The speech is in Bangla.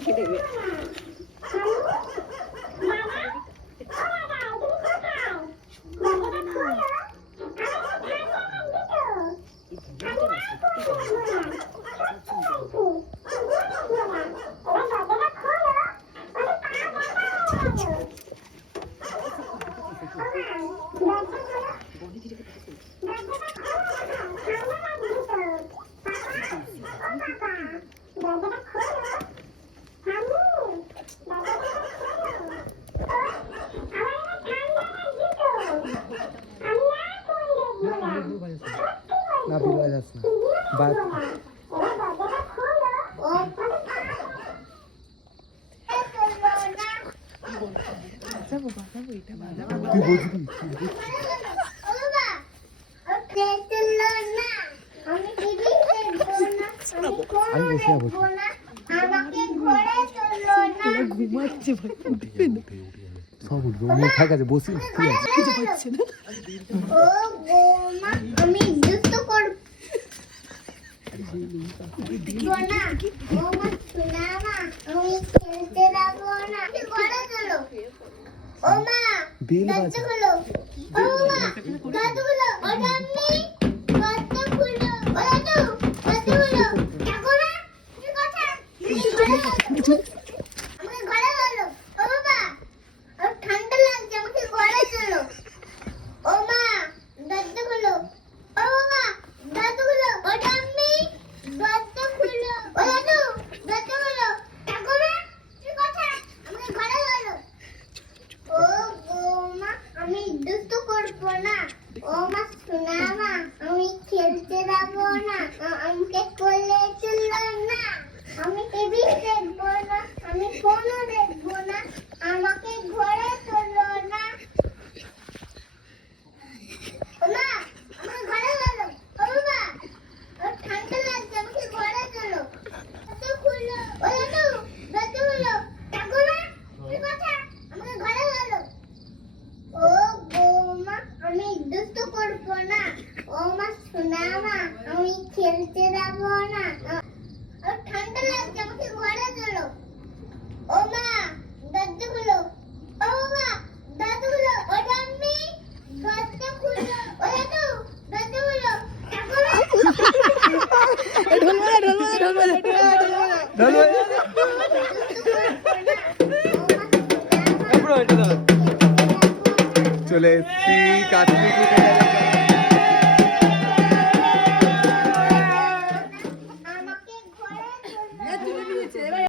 রেখে দেবে। না বিলয় যাচ্ছে বাদ তুই বলছিস আমি বসে ঘুমাচ্ছে সব উঠবে ও মেয়ে থাকে আছে বসি ঠিক আছে আমি যুদ্ধ করব না ও মা শোনা মা আমি খেলতে যাব না ঘরে চলো ও মা বিল দাদু হলো ও মা দাদু হলো ও ডাম্মি দাদু হলো ও দাদু হলো দেখো না কি কথা আমাকে ঘরে চলো ও বাবা আর ঠান্ডা লাগছে আমাকে ঘরে চলো ও মা দাদু হলো ও বাবা দাদু হলো ও ডাম্মি দাদু হলো ও দাদু হলো দেখো না কি কথা আমাকে ঘরে চলো ও মা আমি দুষ্টু করব না ও মা শোনা মা আমি খেলতে যাব না আমাকে কোলে চলো না আমি টিভি দেখবো না আমি ফোনও দেখবো না আমাকে ঘরে চলো না ও মা আমাকে ঘরে চলো ও বাবা ওর ঠান্ডা লাগছে আমাকে ঘরে চলো দাদু খুলো ও দাদু হলো দেখো না কি কথা আমাকে ঘরে চলো ও বৌমা আমি দুষ্টু করব না ও মা শোনা মা আমি খেলতে যাব না আর ঠান্ডা লাগছে আমাকে ঘরে চলো ও মা দাদু হলো ও বাবা দাদু হলো ও ডাম্মি দাদু হলো ও দাদু হলো চলে এসছি কাছে